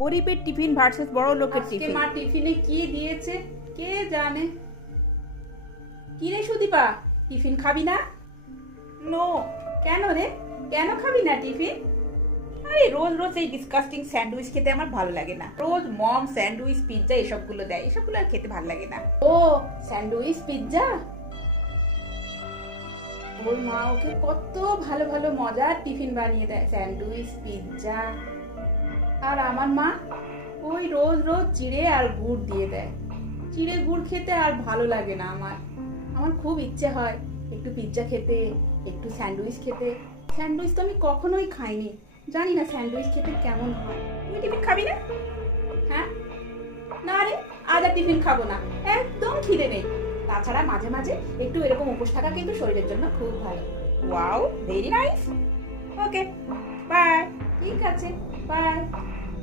গরিবের tiffin versus বড় লোকের টিফিন। মা টিফিনে কি দিয়েছে কে জানে। কি রে সুদীপা, টিফিন খাবি না? নো। কেন রে, কেন খাবি না টিফিন? আরে রোজ রোজ এই ডিসকাস্টিং স্যান্ডউইচ খেতে আমার ভালো লাগে না। রোজ মম স্যান্ডউইচ পিৎজা এসবগুলো দেয়, এসবগুলো আর খেতে ভালো লাগে না। ও স্যান্ডউইচ পিৎজা, ওর মা ওকে কত ভালো ভালো মজার টিফিন বানিয়ে দেয়, স্যান্ডউইচ পিৎজা। আর আমার মা ওই রোজ রোজ চিড়ে আর গুড় দিয়ে দেয়। চিড়ে গুড় খেতে আর ভালো লাগে না আমার। আমার খুব ইচ্ছে হয় একটু পিৎজা খেতে, একটু স্যান্ডউইচ খেতে। স্যান্ডউইচ তো আমি কখনোই খাইনি, জানি না স্যান্ডউইচ খেতে কেমন হয়। তুই টিফিন খাবি না? হ্যাঁ না রে, আজ আর টিফিন খাবো না, একদম খিদে নেই। তাছাড়া মাঝে মাঝে একটু এরকম উপোস থাকা কিন্তু শরীরের জন্য খুব ভালো। Wow, very nice. Okay, bye. ঠিক আছে, বাই।